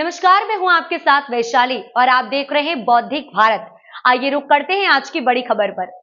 नमस्कार, मैं हूं आपके साथ वैशाली और आप देख रहे हैं बौद्धिक भारत। आइए रुक करते हैं आज की बड़ी खबर पर।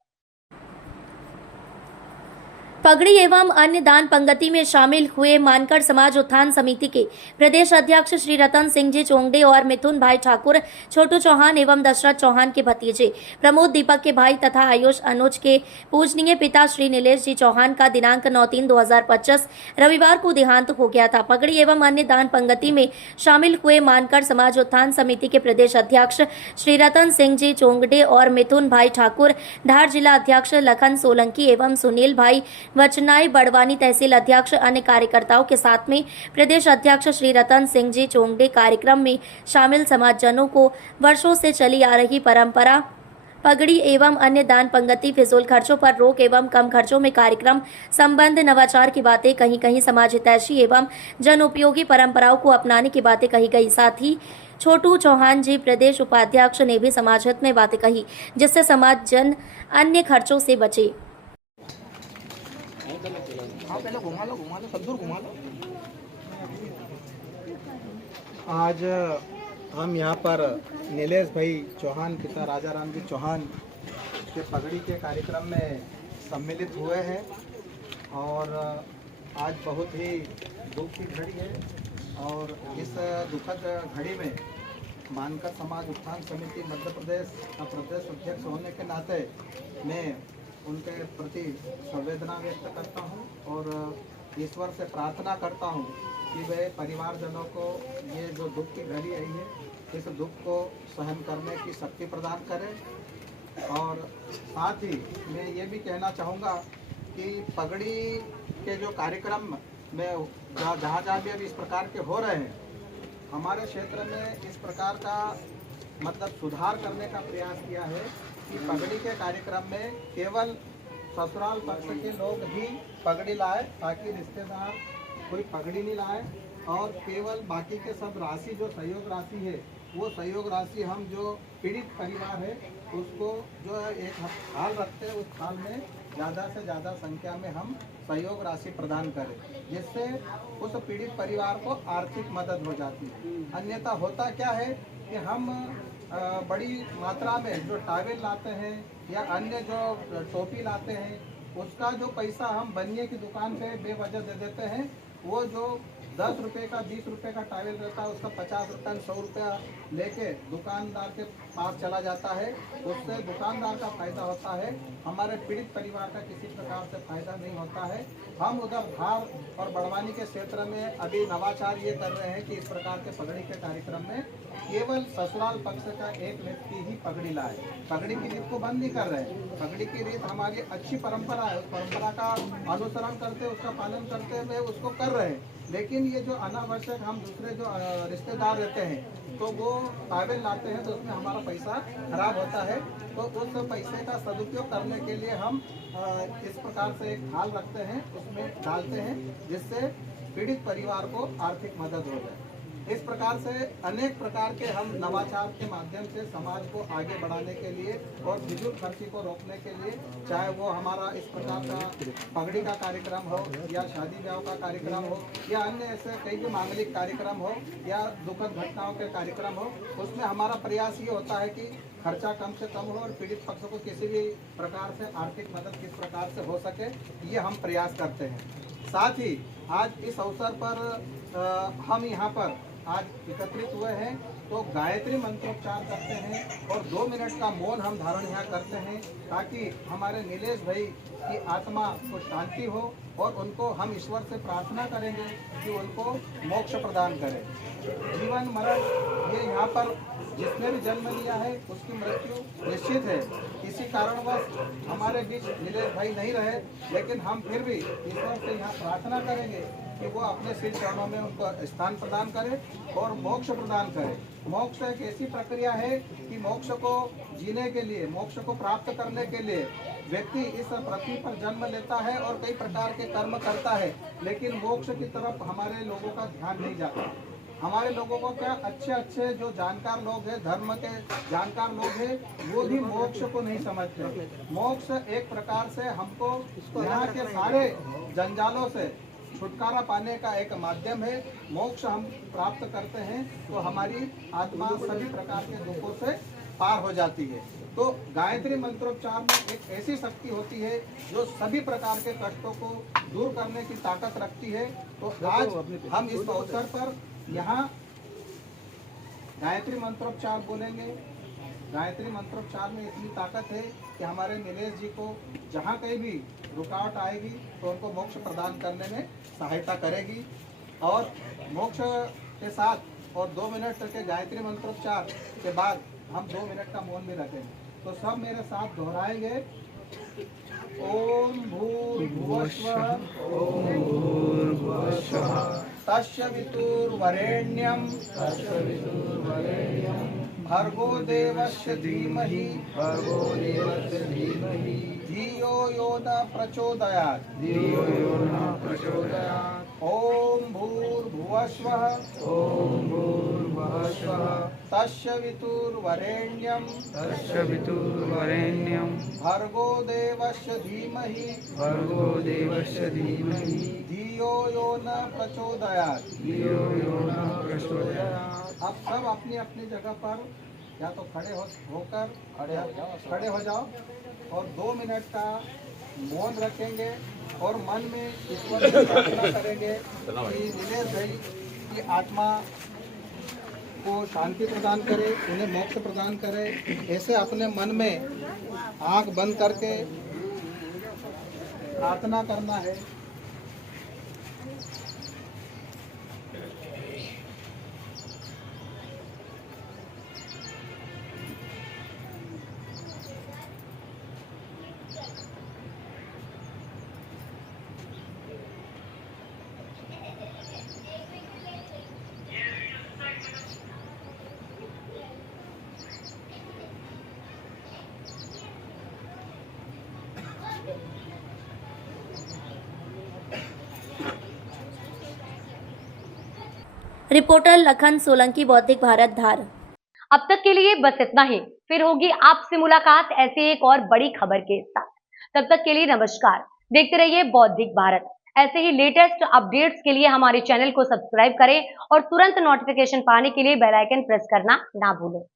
पगड़ी एवं अन्य दान पंगति में शामिल हुए मानकर समाज उत्थान समिति के प्रदेश अध्यक्ष श्री रतन सिंह जी चोंगडे और मिथुन भाई ठाकुर, छोटू चौहान एवं दशरथ चौहान के भतीजे प्रमोद दीपक के भाई तथा आयुष अनुज के पूजनीय पिता श्री नीलेश जी चौहान का दिनांक 9/3/2025 रविवार को देहांत हो गया था। पगड़ी एवं अन्य दान पंगति में शामिल हुए मानकर समाज उत्थान समिति के प्रदेश अध्यक्ष श्री रतन सिंह जी चोंगडे और मिथुन भाई ठाकुर, धार जिला अध्यक्ष लखन सोलंकी एवं सुनील भाई वचनाई बड़वानी, तहसील अध्यक्ष, अन्य कार्यकर्ताओं के साथ में प्रदेश अध्यक्ष श्री रतन सिंह जी चोंगडे कार्यक्रम में शामिल समाजजनों को वर्षों से चली आ रही परंपरा पगड़ी एवं अन्य दान पंगति, फिजूल खर्चों पर रोक एवं कम खर्चों में कार्यक्रम संबंध, नवाचार की बातें कहीं कहीं, समाज हितैषी एवं जन उपयोगी परंपराओं को अपनाने की बातें कही गई। साथ ही छोटू चौहान जी प्रदेश उपाध्यक्ष ने भी समाज हित में बातें कही, जिससे समाज जन अन्य खर्चों से बचे। हाँ, पहले घुमा लो सब दूर घुमा लो। आज हम यहाँ पर नीलेश भाई चौहान पिता राजा राम जी चौहान के पगड़ी के कार्यक्रम में सम्मिलित हुए हैं और आज बहुत ही दुख की घड़ी है और इस दुखद घड़ी में मानकर समाज उत्थान समिति मध्य प्रदेश का प्रदेश अध्यक्ष होने के नाते मैं उनके प्रति संवेदना व्यक्त करता हूं और ईश्वर से प्रार्थना करता हूं कि वे परिवारजनों को ये जो दुख की घड़ी आई है इस दुख को सहन करने की शक्ति प्रदान करें। और साथ ही मैं ये भी कहना चाहूँगा कि पगड़ी के जो कार्यक्रम में जहाँ भी अब इस प्रकार के हो रहे हैं, हमारे क्षेत्र में इस प्रकार का मतलब सुधार करने का प्रयास किया है कि पगड़ी के कार्यक्रम में केवल ससुराल पक्ष के लोग ही पगड़ी लाए, ताकि रिश्तेदार कोई पगड़ी नहीं लाए और केवल बाकी के सब राशि जो सहयोग राशि है वो सहयोग राशि हम जो पीड़ित परिवार है उसको जो एक थाल रखते हैं, उस थाल में ज़्यादा से ज़्यादा संख्या में हम सहयोग राशि प्रदान करें, जिससे उस पीड़ित परिवार को आर्थिक मदद हो जाती है। अन्यथा होता क्या है कि हम बड़ी मात्रा में जो टावेल लाते हैं या अन्य जो टोपी लाते हैं उसका जो पैसा हम बनिए की दुकान पे बेवजह दे देते हैं। वो जो 10 रुपये का 20 रुपये का टावेल रहता है उसका 50 रुपये 100 रुपया लेके दुकानदार के पास चला जाता है। उससे दुकानदार का फायदा होता है, हमारे पीड़ित परिवार का किसी प्रकार से फायदा नहीं होता है। हम उधर धार और बड़वानी के क्षेत्र में अभी नवाचार ये कर रहे हैं कि इस प्रकार के पगड़ी के कार्यक्रम में केवल ससुराल पक्ष का एक व्यक्ति ही पगड़ी लाए। पगड़ी की रीत को बंद नहीं कर रहे हैं। पगड़ी की रीत हमारी अच्छी परंपरा है, उस परंपरा का अनुसरण करते, उसका पालन करते हुए उसको कर रहे हैं। लेकिन ये जो अनावश्यक हम दूसरे जो रिश्तेदार रहते हैं तो वो टावेल लाते हैं तो उसमें हमारा पैसा खराब होता है। तो उस पैसे का सदुपयोग करने के लिए हम इस प्रकार से एक थाल रखते हैं, उसमें डालते हैं, जिससे पीड़ित परिवार को आर्थिक मदद हो जाए। इस प्रकार से अनेक प्रकार के हम नवाचार के माध्यम से समाज को आगे बढ़ाने के लिए और फिजूल खर्ची को रोकने के लिए, चाहे वो हमारा इस प्रकार का पगड़ी का कार्यक्रम हो या शादी ब्याह का कार्यक्रम हो या अन्य ऐसे कई भी मांगलिक कार्यक्रम हो या दुखद घटनाओं के कार्यक्रम हो, उसमें हमारा प्रयास ये होता है कि खर्चा कम से कम हो और पीड़ित पक्ष को किसी भी प्रकार से आर्थिक मदद किस प्रकार से हो सके, ये हम प्रयास करते हैं। साथ ही आज इस अवसर पर हम यहाँ पर आज एकत्रित हुए हैं तो गायत्री मंत्रोच्चार करते हैं और 2 मिनट का मौन हम धारण यहाँ करते हैं, ताकि हमारे नीलेश भाई की आत्मा को शांति हो और उनको हम ईश्वर से प्रार्थना करेंगे कि उनको मोक्ष प्रदान करें। जीवन मरण ये यहाँ पर जिसने भी जन्म लिया है उसकी मृत्यु निश्चित है। किसी कारणवश हमारे बीच नीलेश भाई नहीं रहे, लेकिन हम फिर भी ईश्वर से यहाँ प्रार्थना करेंगे कि वो अपने सिर चरणों में उनको स्थान प्रदान करे और मोक्ष प्रदान करे। मोक्ष एक ऐसी प्रक्रिया है कि मोक्ष को जीने के लिए, मोक्ष को प्राप्त करने के लिए व्यक्ति इस पृथ्वी पर जन्म लेता है और कई प्रकार के कर्म करता है, लेकिन मोक्ष की तरफ हमारे लोगों का ध्यान नहीं जाता। हमारे लोगों को क्या अच्छे जो जानकार लोग हैं, धर्म के जानकार लोग हैं, वो भी मोक्ष को नहीं समझते। मोक्ष एक प्रकार से हमको यहाँ के सारे जंजालों से छुटकारा पाने का एक माध्यम है। मोक्ष हम प्राप्त करते हैं तो हमारी आत्मा सभी प्रकार के दुखों से पार हो जाती है। तो गायत्री मंत्रोच्चार में एक ऐसी शक्ति होती है जो सभी प्रकार के कष्टों को दूर करने की ताकत रखती है। तो आज हम इस अवसर पर यहाँ गायत्री मंत्रोच्चार बोलेंगे। गायत्री मंत्रोच्चार में इतनी ताकत है कि हमारे नीलेश जी को जहाँ कहीं भी रुकावट आएगी तो उनको मोक्ष प्रदान करने में सहायता करेगी। और मोक्ष के साथ और 2 मिनट के गायत्री मंत्रोच्चार के बाद हम 2 मिनट का मौन भी रखेंगे। तो सब मेरे साथ दोहराएंगे। ओम भूर्भुवस्वः तस्य वितुर्वरेण्यं भर्गो देवस्य धीमहि धियो यो न प्रचोदयात्। ओम भूर्भुवस्वः तस्य वितुर्वरेण्यं भर्गो देवस्य धीमहि धियो यो न प्रचोदयात्। अब सब अपनी अपनी जगह पर या तो खड़े हो जाओ और 2 मिनट का मौन रखेंगे और मन में ईश्वर से प्रार्थना करेंगे कि नीलेश भाई की आत्मा को शांति प्रदान करे, उन्हें मोक्ष प्रदान करे। ऐसे अपने मन में आंख बंद करके प्रार्थना करना है। रिपोर्टर लखन सोलंकी, बौद्धिक भारत, धार। अब तक के लिए बस इतना ही। फिर होगी आपसे मुलाकात ऐसे एक और बड़ी खबर के साथ। तब तक के लिए नमस्कार। देखते रहिए बौद्धिक भारत। ऐसे ही लेटेस्ट अपडेट्स के लिए हमारे चैनल को सब्सक्राइब करें और तुरंत नोटिफिकेशन पाने के लिए बेल आइकन प्रेस करना ना भूलें।